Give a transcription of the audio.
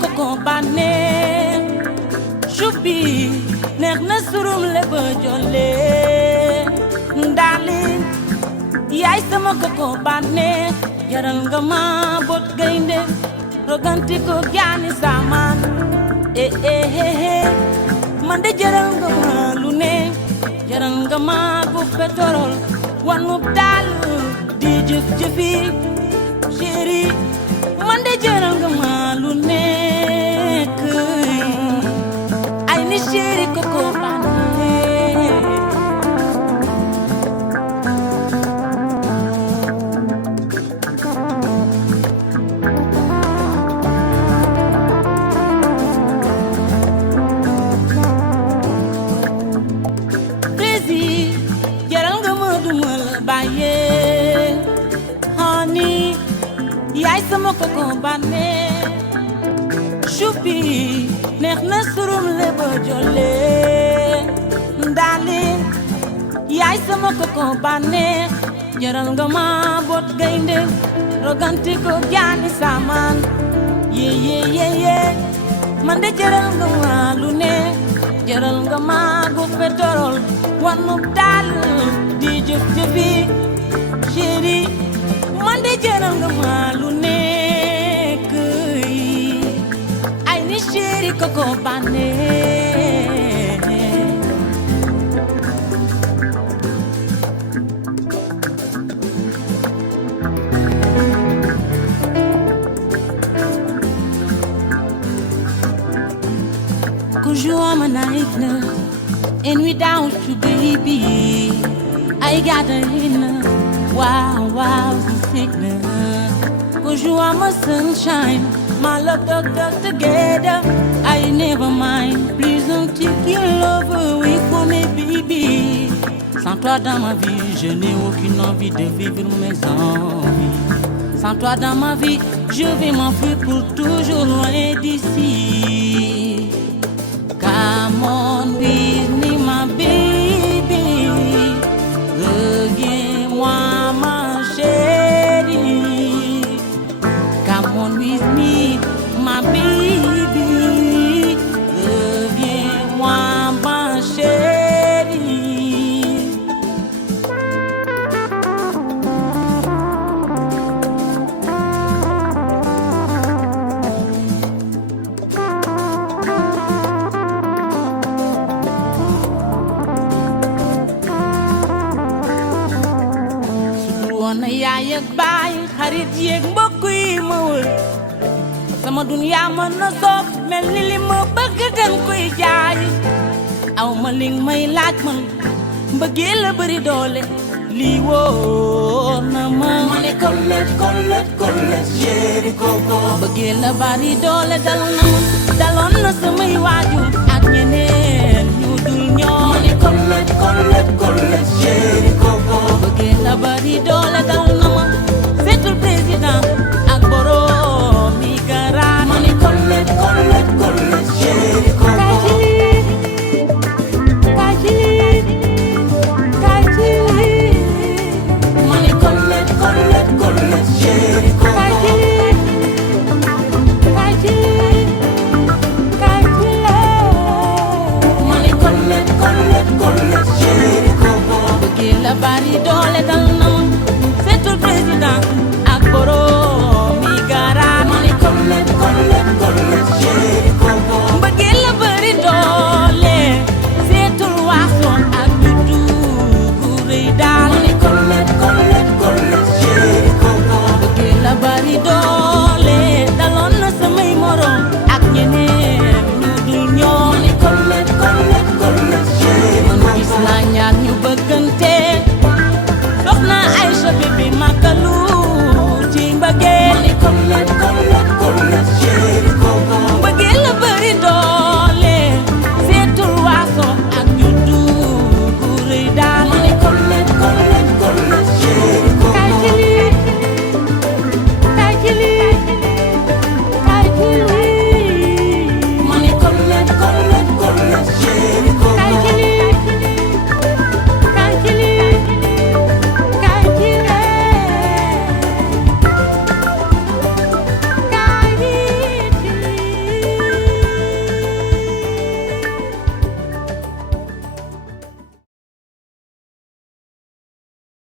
koko bànneex choupi neex na surum le ba jolle darling yaay sama koko bànneex jaral nga ma bot gaynde roganti ko jaani saman man de jaral nga ma lu ne jaral nga ma bu pétrole wanu daal di jëf jëfi chéri man de jaral nga ma lu nekk ay ni chéri koko bànneex honey yaay sama koko bànneex choupi neex na surum le ba jolle darling yaay sama koko bànneex jaral nga ma bot gaynde roganti ko jaani saman ye man de jaral nga ma lu ne jaral nga ma gu pétrole wanu daal di jëf jëfi chéri man de jaral nga ma lu nekk ay ni chéri koko bànneex cause you are my nightmare and without you baby I got a inner wow, the sickness. Cause you are my sunshine, my love dog together. I never mind, please don't take your love away from me, baby. Sans toi dans ma vie, je n'ai aucune envie de vivre mes envies. Sans toi dans ma vie, je vais m'enfuir pour toujours loin d'ici. Come on with me, my baby. Reviens-moi. Come on with me, my baby. Reviens-moi, ma chérie. Sudul woon na yaay ak baay xarit yeeg mbokk yi ma wër sama dunya mën na soof mel ni li ma bëgg dañ koy jaay aw ma li may laaj man mbëggee la bëri doole lii wóor na ma ne kollet chéri koko mbëggee la bëri doole dal na ma daloon na samay waajur ak ñeneen ñu dul ñoo ne kollet chéri koko mbëggee la bëri doole dal